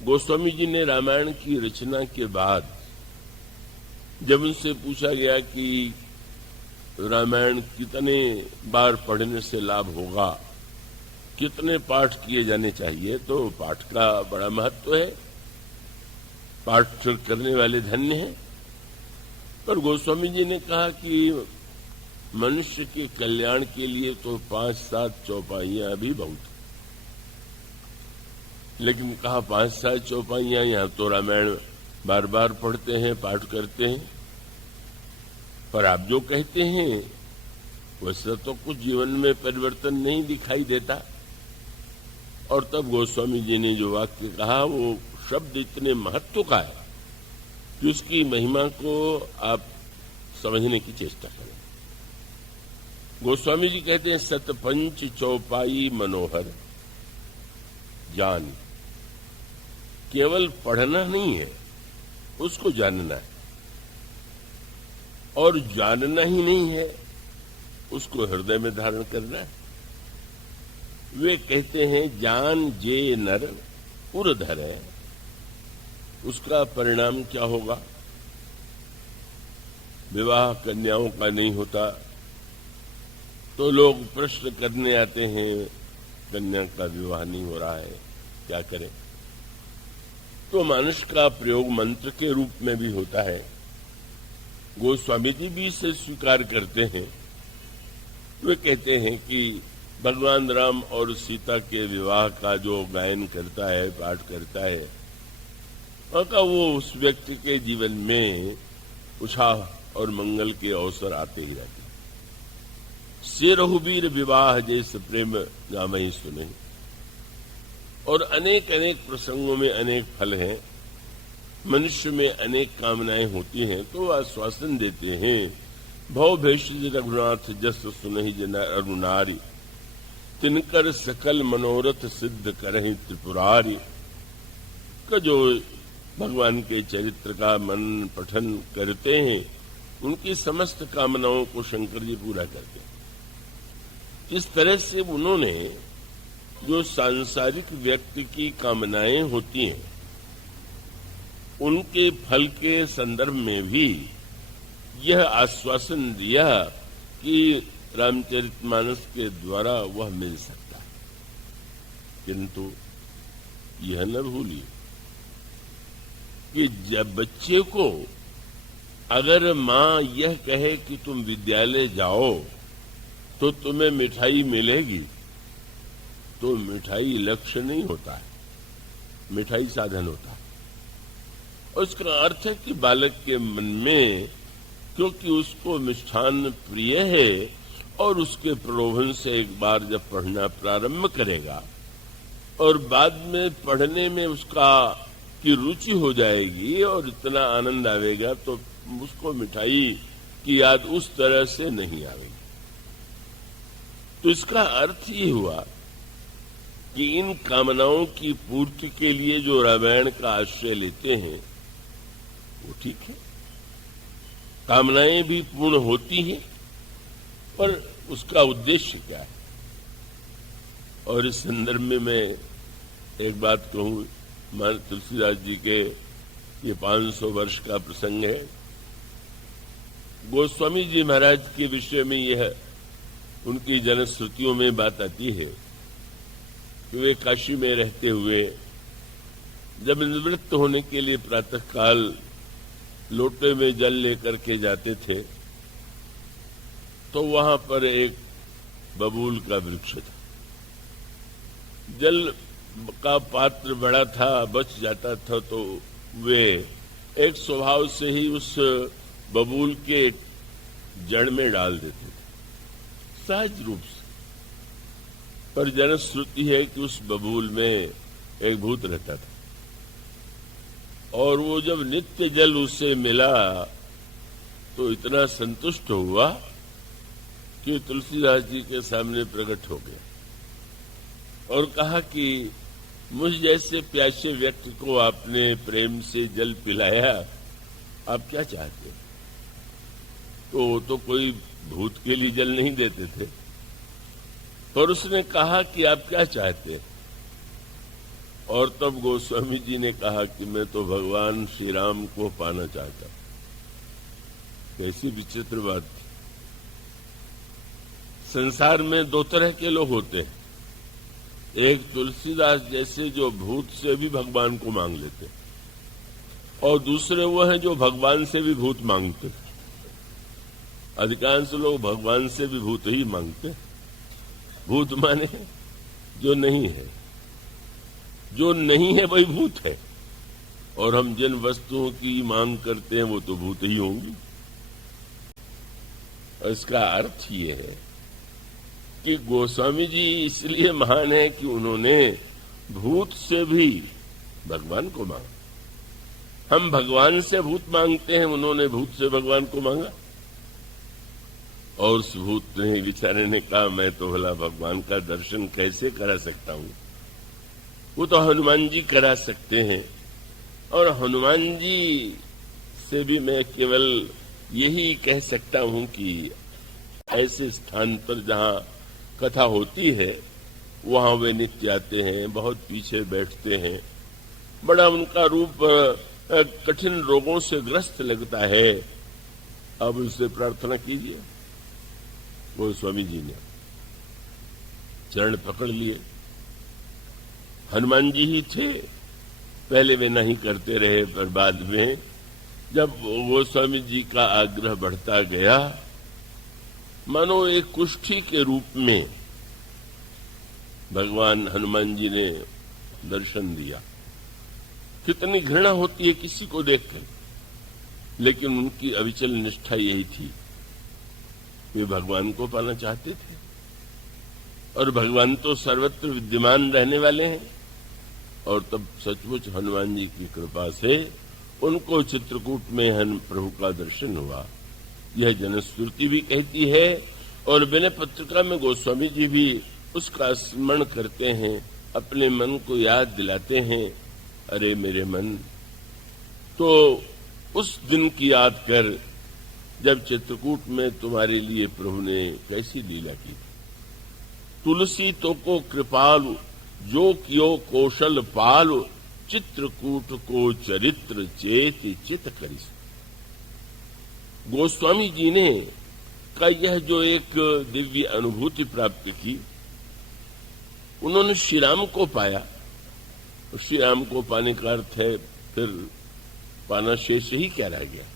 गोस्वामी जी ने रामायण की रचना के बाद जब उनसे पूछा गया कि रामायण कितने बार पढ़ने से लाभ होगा, कितने पाठ किए जाने चाहिए, तो पाठ का बड़ा महत्व है, पाठ करने वाले धन्य हैं। पर गोस्वामी जी ने कहा कि मनुष्य के कल्याण के लिए तो 5-7 चौपाइयां भी बहुत, लेकिन कहा 5-7 चौपाइयां, यहां तो रामायण बार बार पढ़ते हैं, पाठ करते हैं, पर आप जो कहते हैं वैसा तो कुछ जीवन में परिवर्तन नहीं दिखाई देता। और तब गोस्वामी जी ने जो वाक्य कहा वो शब्द इतने महत्व का है कि उसकी महिमा को आप समझने की चेष्टा करें। गोस्वामी जी कहते हैं, सतपंच चौपाई मनोहर जान। केवल पढ़ना नहीं है, उसको जानना है, और जानना ही नहीं है, उसको हृदय में धारण करना है। वे कहते हैं, जान जे नर उर धरे, उसका परिणाम क्या होगा? विवाह कन्याओं का नहीं होता तो लोग प्रश्न करने आते हैं, कन्या का विवाह नहीं हो रहा है, क्या करें? तो मानुष का प्रयोग मंत्र के रूप में भी होता है। गोस्वामी जी भी इसे स्वीकार करते हैं। वे कहते हैं कि भगवान राम और सीता के विवाह का जो गायन करता है, पाठ करता है, का वो उस व्यक्ति के जीवन में उत्साह और मंगल के अवसर आते ही रहते हैं। से रघुबीर विवाह जैसे प्रेम गामहि सुने। और अनेक अनेक प्रसंगों में अनेक फल हैं, मनुष्य में अनेक कामनाएं होती हैं, तो आश्वासन देते हैं, भव भेषज रघुनाथ जस सुनहि जन अरुणारी, तिनकर सकल मनोरथ सिद्ध करहि त्रिपुरारी। का जो भगवान के चरित्र का मन पठन करते हैं, उनकी समस्त कामनाओं को शंकर जी पूरा करते हैं। इस तरह से उन्होंने जो सांसारिक व्यक्ति की कामनाएं होती हैं, उनके फल के संदर्भ में भी यह आश्वासन दिया कि रामचरितमानस के द्वारा वह मिल सकता है। किंतु यह न भूलिए कि जब बच्चे को अगर मां यह कहे कि तुम विद्यालय जाओ तो तुम्हें मिठाई मिलेगी, तो मिठाई लक्ष्य नहीं होता है, मिठाई साधन होता है। और इसका अर्थ है कि बालक के मन में, क्योंकि उसको मिष्ठान प्रिय है और उसके प्रलोभन से एक बार जब पढ़ना प्रारंभ करेगा और बाद में पढ़ने में उसका की रुचि हो जाएगी और इतना आनंद आवेगा, तो उसको मिठाई की याद उस तरह से नहीं आवेगी। तो इसका अर्थ ये हुआ कि इन कामनाओं की पूर्ति के लिए जो रामायण का आश्रय लेते हैं वो ठीक है, कामनाएं भी पूर्ण होती हैं, पर उसका उद्देश्य क्या है? और इस संदर्भ में मैं एक बात कहूं, मान तुलसीदास जी के ये 500 वर्ष का प्रसंग है। गोस्वामी जी महाराज के विषय में यह उनकी जनश्रुतियों में बात आती है कि वे काशी में रहते हुए जब निवृत्त होने के लिए प्रातःकाल लोटे में जल लेकर के जाते थे, तो वहां पर एक बबूल का वृक्ष था। जल का पात्र बड़ा था, बच जाता था, तो वे एक स्वभाव से ही उस बबूल के जड़ में डाल देते थे, सहज रूप से। पर जनश्रुति है कि उस बबूल में एक भूत रहता था, और वो जब नित्य जल उससे मिला तो इतना संतुष्ट हुआ कि तुलसीदास जी के सामने प्रकट हो गया और कहा कि मुझ जैसे प्यासे व्यक्ति को आपने प्रेम से जल पिलाया, आप क्या चाहते? तो कोई भूत के लिए जल नहीं देते थे, पर उसने कहा कि आप क्या चाहते? और तब गोस्वामी जी ने कहा कि मैं तो भगवान श्री राम को पाना चाहता हूं। कैसी विचित्र बात थी। संसार में दो तरह के लोग होते हैं, एक तुलसीदास जैसे जो भूत से भी भगवान को मांग लेते हैं, और दूसरे वो हैं जो भगवान से भी भूत मांगते हैं। अधिकांश लोग भगवान से भी भूत ही मांगते हैं। भूत माने जो नहीं है, जो नहीं है वही भूत है, और हम जिन वस्तुओं की मांग करते हैं वो तो भूत ही होंगी। इसका अर्थ ये है कि गोस्वामी जी इसलिए महान है कि उन्होंने भूत से भी भगवान को मांगा। हम भगवान से भूत मांगते हैं, उन्होंने भूत से भगवान को मांगा। और उस भूत ने बेचारे ने कहा मैं तो भला भगवान का दर्शन कैसे करा सकता हूं, वो तो हनुमान जी करा सकते हैं। और हनुमान जी से भी मैं केवल यही कह सकता हूं कि ऐसे स्थान पर जहां कथा होती है वहां वे नित्य आते हैं, बहुत पीछे बैठते हैं। बड़ा उनका रूप कठिन रोगों से ग्रस्त लगता है। अब उससे प्रार्थना कीजिए। वो स्वामी जी ने चरण पकड़ लिए। हनुमान जी ही थे, पहले वे नहीं करते रहे, पर बाद में जब वो स्वामी जी का आग्रह बढ़ता गया, मानो एक कुष्ठी के रूप में भगवान हनुमान जी ने दर्शन दिया। कितनी घृणा होती है किसी को देखकर, लेकिन उनकी अविचल निष्ठा यही थी, वे भगवान को पाना चाहते थे। और भगवान तो सर्वत्र विद्यमान रहने वाले हैं। और तब सचमुच हनुमान जी की कृपा से उनको चित्रकूट में प्रभु का दर्शन हुआ। यह जनश्रुति भी कहती है, और विनय पत्रिका में गोस्वामी जी भी उसका स्मरण करते हैं, अपने मन को याद दिलाते हैं। अरे मेरे मन, तो उस दिन की याद कर जब चित्रकूट में तुम्हारे लिए प्रभु ने कैसी लीला की। तुलसी तो को कृपालु, जो कियो कौशल पालु, चित्रकूट को चरित्र चेत चित करिस। गोस्वामी जी ने का यह जो एक दिव्य अनुभूति प्राप्त की, उन्होंने श्री राम को पाया। श्री राम को पाने का अर्थ है फिर पाना शेष ही क्या रह गया।